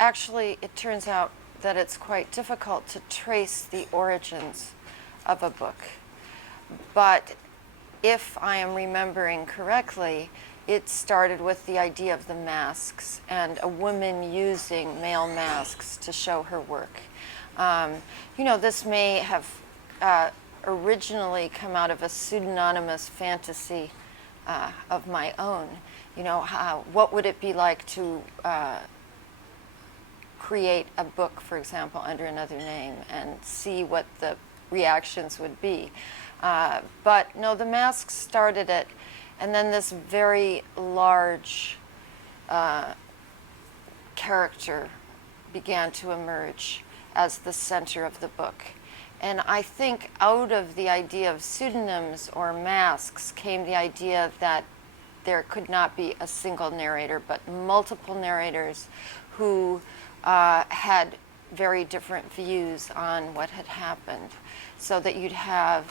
Actually, it turns out that it's quite difficult to trace the origins of a book. But if I am remembering correctly, it started with the idea of the masks and a woman using male masks to show her work. This may have originally come out of a pseudonymous fantasy of my own. What would it be like to create a book, for example, under another name and see what the reactions would be. But no, the masks started it, and then this very large character began to emerge as the center of the book. And I think out of the idea of pseudonyms or masks came the idea that there could not be a single narrator, but multiple narrators who had very different views on what had happened, so that you'd have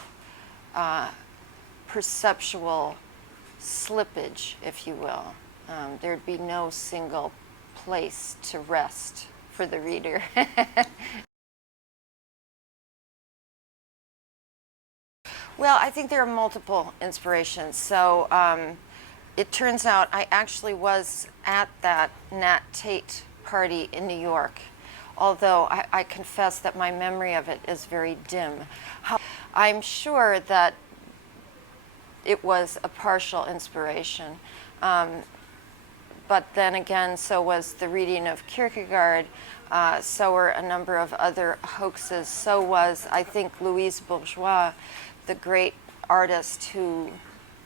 perceptual slippage, if you will. There'd be no single place to rest for the reader. Well, I think there are multiple inspirations. So it turns out I actually was at that Nat Tate party in New York, although I confess that my memory of it is very dim. I'm sure that it was a partial inspiration. But then again, so was the reading of Kierkegaard, so were a number of other hoaxes. So was, I think, Louise Bourgeois, the great artist who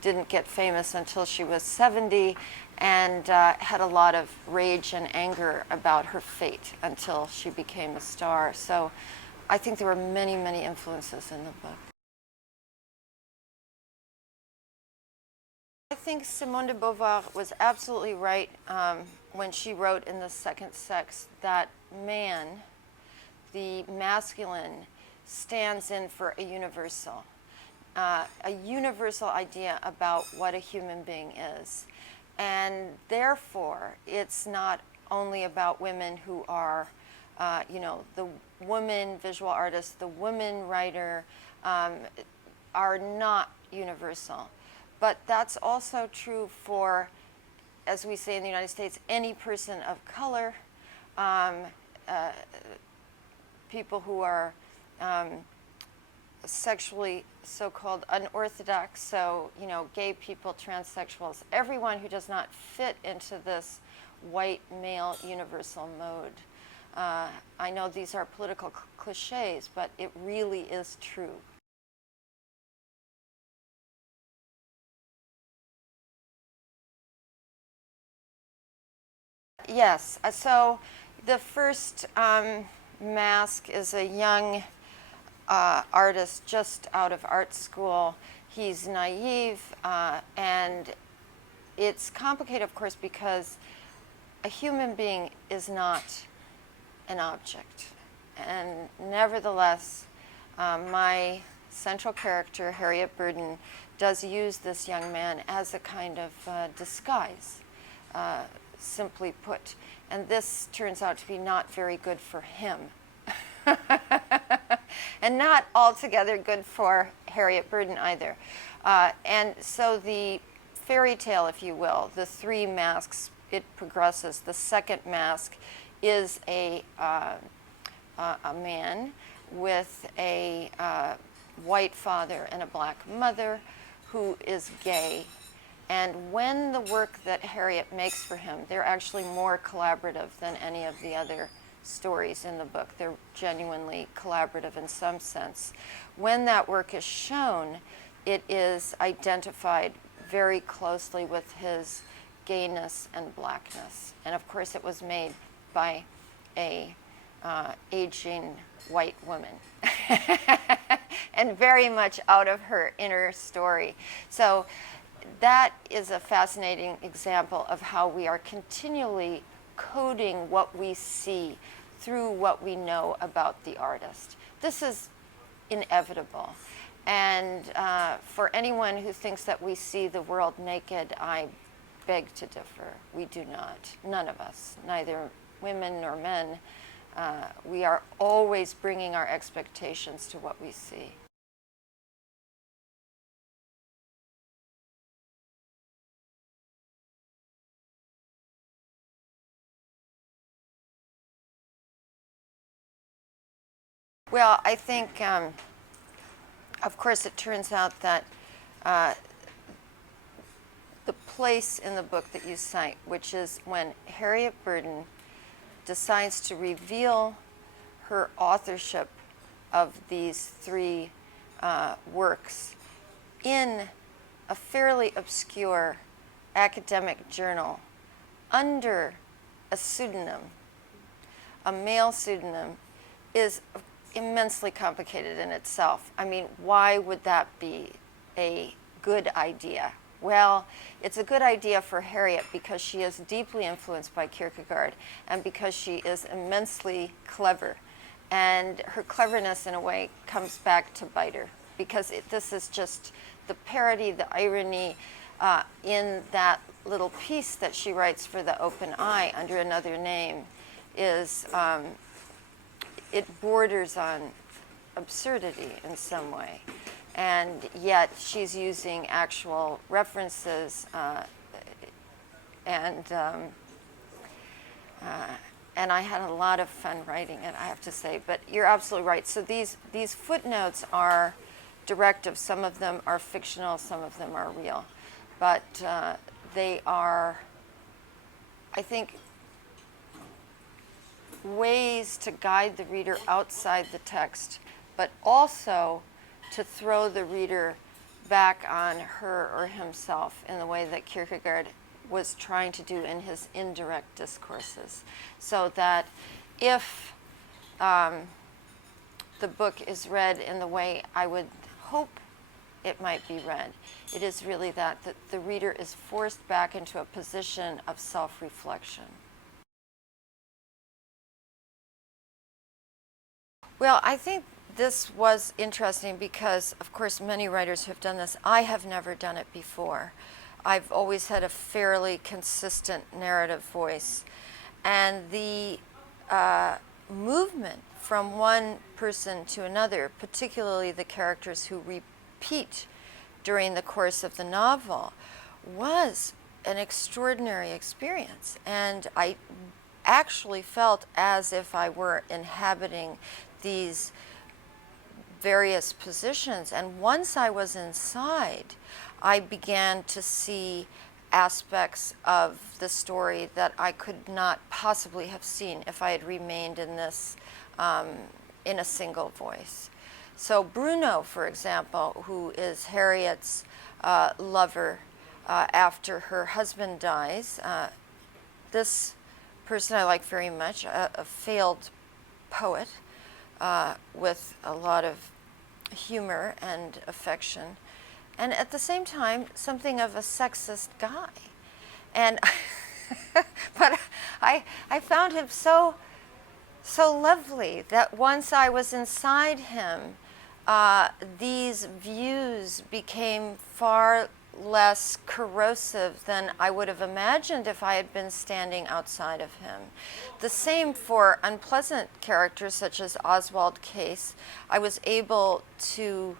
didn't get famous until she was 70 and had a lot of rage and anger about her fate until she became a star. So I think there were many, many influences in the book. I think Simone de Beauvoir was absolutely right when she wrote in The Second Sex that man, the masculine, stands in for a universal idea about what a human being is. And therefore, it's not only about women who are, the woman visual artist, the woman writer are not universal. But that's also true for, as we say in the United States, any person of color, people who are sexually so-called unorthodox, so, gay people, transsexuals, everyone who does not fit into this white male universal mode. I know these are political cliches, but it really is true. Yes, so the first mask is a young artist just out of art school. He's naive, and it's complicated, of course, because a human being is not an object. And nevertheless, my central character, Harriet Burden, does use this young man as a kind of disguise, simply put. And this turns out to be not very good for him. And not altogether good for Harriet Burden either. And so the fairy tale, if you will, the three masks, it progresses. The second mask is a man with a white father and a black mother who is gay. And when the work that Harriet makes for him, they're actually more collaborative than any of the other stories in the book. They're genuinely collaborative in some sense. When that work is shown, it is identified very closely with his gayness and blackness. And of course, it was made by a aging white woman and very much out of her inner story. So that is a fascinating example of how we are continually coding what we see through what we know about the artist. This is inevitable. And for anyone who thinks that we see the world naked, I beg to differ. We do not. None of us. Neither women nor men. We are always bringing our expectations to what we see. Well, I think, of course, it turns out that the place in the book that you cite, which is when Harriet Burden decides to reveal her authorship of these three works in a fairly obscure academic journal under a pseudonym, a male pseudonym, is immensely complicated in itself. I mean, why would that be a good idea? Well, it's a good idea for Harriet because she is deeply influenced by Kierkegaard and because she is immensely clever. And her cleverness, in a way, comes back to bite her because this is just the parody, the irony in that little piece that she writes for the Open Eye under another name is, it borders on absurdity in some way. And yet she's using actual references and I had a lot of fun writing it, I have to say. But you're absolutely right. So these footnotes are directive. Some of them are fictional, some of them are real. But they are, I think, ways to guide the reader outside the text, but also to throw the reader back on her or himself in the way that Kierkegaard was trying to do in his indirect discourses. So that if the book is read in the way I would hope it might be read, it is really that the reader is forced back into a position of self-reflection. Well, I think this was interesting because, of course, many writers have done this. I have never done it before. I've always had a fairly consistent narrative voice. And the movement from one person to another, particularly the characters who repeat during the course of the novel, was an extraordinary experience. And I actually felt as if I were inhabiting these various positions. And once I was inside, I began to see aspects of the story that I could not possibly have seen if I had remained in this, in a single voice. So Bruno, for example, who is Harriet's lover after her husband dies, this person I like very much, a failed poet with a lot of humor and affection, and at the same time something of a sexist guy. And but I found him so lovely that once I was inside him, these views became far less corrosive than I would have imagined if I had been standing outside of him. The same for unpleasant characters such as Oswald Case. I was able to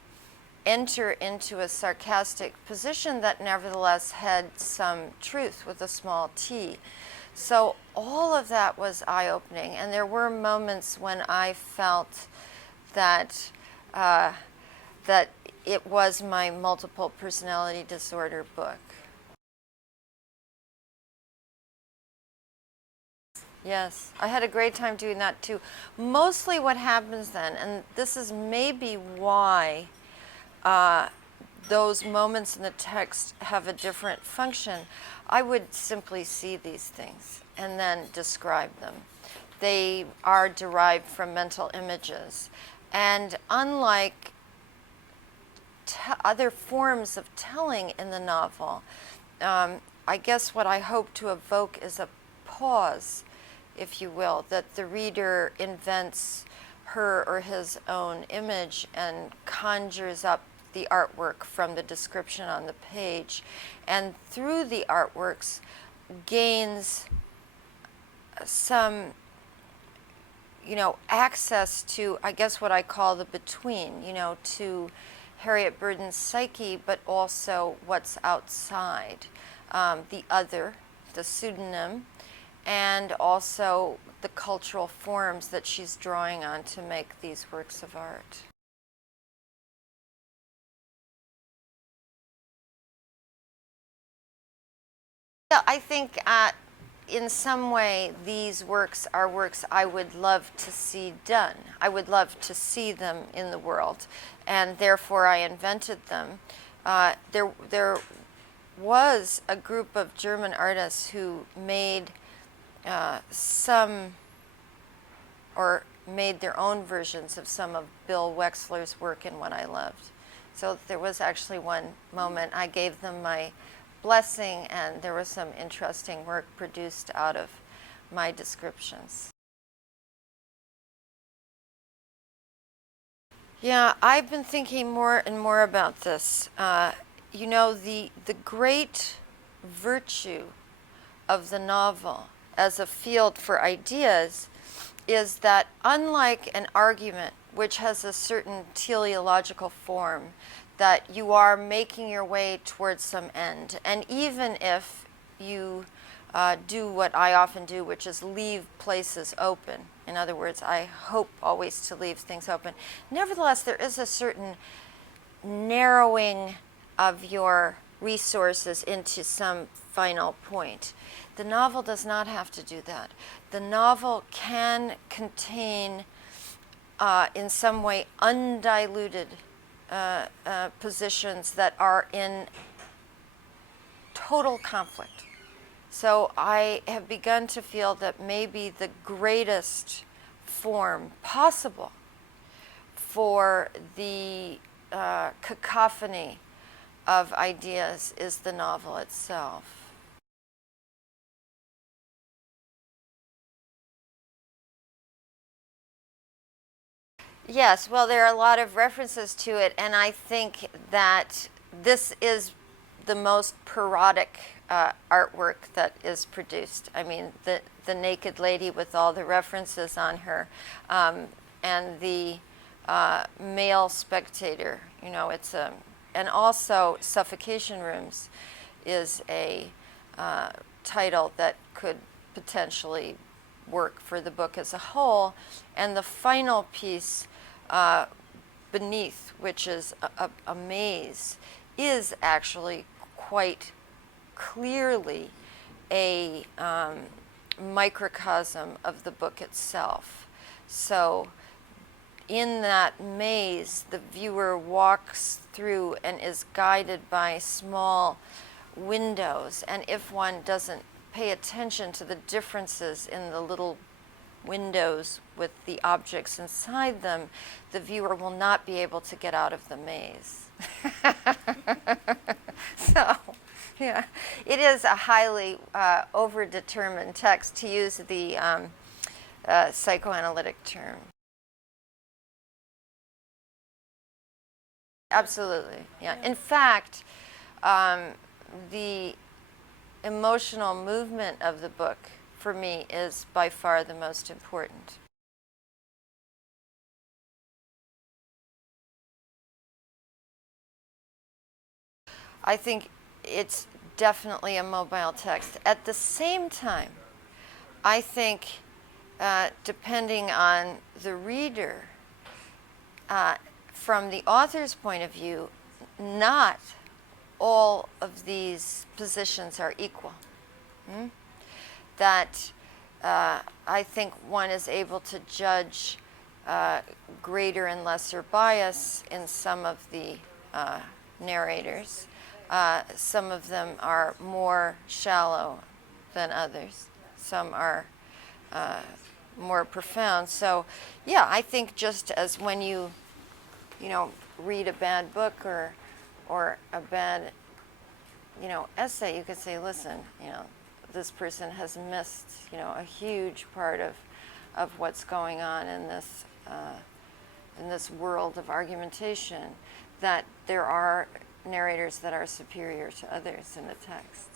enter into a sarcastic position that nevertheless had some truth with a small t. So all of that was eye-opening, and there were moments when I felt that that it was my multiple personality disorder book. Yes, I had a great time doing that too. Mostly what happens then, and this is maybe why those moments in the text have a different function, I would simply see these things and then describe them. They are derived from mental images. And unlike other forms of telling in the novel, I guess what I hope to evoke is a pause, if you will, that the reader invents her or his own image and conjures up the artwork from the description on the page, and through the artworks gains some, access to, I guess, what I call the between, to Harriet Burden's psyche, but also what's outside, the other, the pseudonym, and also the cultural forms that she's drawing on to make these works of art. Yeah, I think in some way these works are works I would love to see done. I would love to see them in the world, and therefore I invented them. There was a group of German artists who made made their own versions of some of Bill Wexler's work in What I Loved. So there was actually one moment I gave them my blessing, and there was some interesting work produced out of my descriptions. Yeah, I've been thinking more and more about this. The great virtue of the novel as a field for ideas is that, unlike an argument, which has a certain teleological form, that you are making your way towards some end, and even if you do what I often do, which is leave places open. In other words, I hope always to leave things open. Nevertheless, there is a certain narrowing of your resources into some final point. The novel does not have to do that. The novel can contain, in some way, undiluted positions that are in total conflict. So I have begun to feel that maybe the greatest form possible for the cacophony of ideas is the novel itself. Yes, well, there are a lot of references to it, and I think that this is the most parodic artwork that is produced. I mean, the naked lady with all the references on her, and the male spectator. And also Suffocation Rooms is a title that could potentially work for the book as a whole. And the final piece, Beneath, which is a maze, is actually quite clearly a microcosm of the book itself. So in that maze, the viewer walks through and is guided by small windows. And if one doesn't pay attention to the differences in the little windows with the objects inside them, the viewer will not be able to get out of the maze. So, yeah, it is a highly overdetermined text, to use the psychoanalytic term. Absolutely, yeah. In fact, the emotional movement of the book, for me, is by far the most important. I think it's definitely a mobile text. At the same time, I think, depending on the reader, from the author's point of view, not all of these positions are equal. That I think one is able to judge greater and lesser bias in some of the narrators. Some of them are more shallow than others. Some are more profound. So, yeah, I think just as when you read a bad book or a bad, essay, you could say, listen, this person has missed, a huge part of what's going on in this world of argumentation, that there are narrators that are superior to others in the text.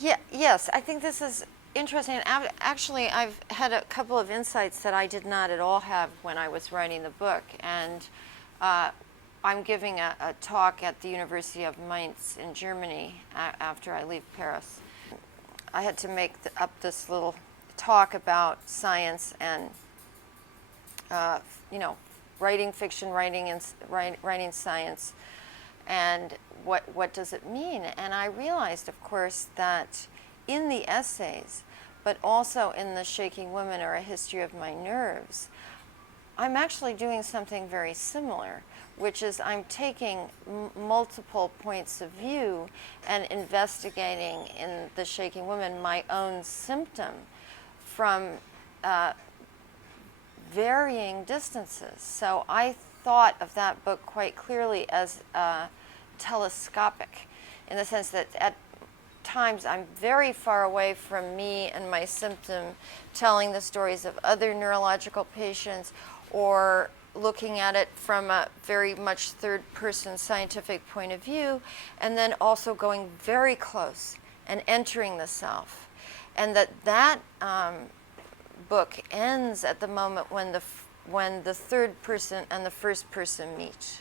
Yeah, yes, I think this is interesting. Actually, I've had a couple of insights that I did not at all have when I was writing the book. And I'm giving a talk at the University of Mainz in Germany after I leave Paris. I had to make up this little talk about science and, you know, writing fiction, writing science, and what does it mean? And I realized, of course, that in the essays, but also in The Shaking Woman or A History of My Nerves, I'm actually doing something very similar, which is I'm taking multiple points of view and investigating in The Shaking Woman my own symptom from varying distances. So I thought of that book quite clearly as telescopic, in the sense that at times I'm very far away from me and my symptom, telling the stories of other neurological patients, or looking at it from a very much third-person scientific point of view, and then also going very close and entering the self. And that book ends at the moment when the third person and the first person meet.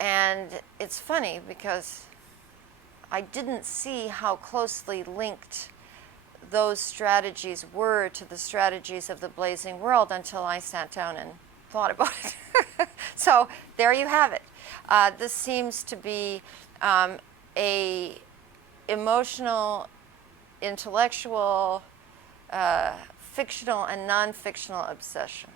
And it's funny because I didn't see how closely linked those strategies were to the strategies of the Blazing World until I sat down and thought about it. So there you have it. This seems to be a emotional, intellectual, fictional and non-fictional obsession.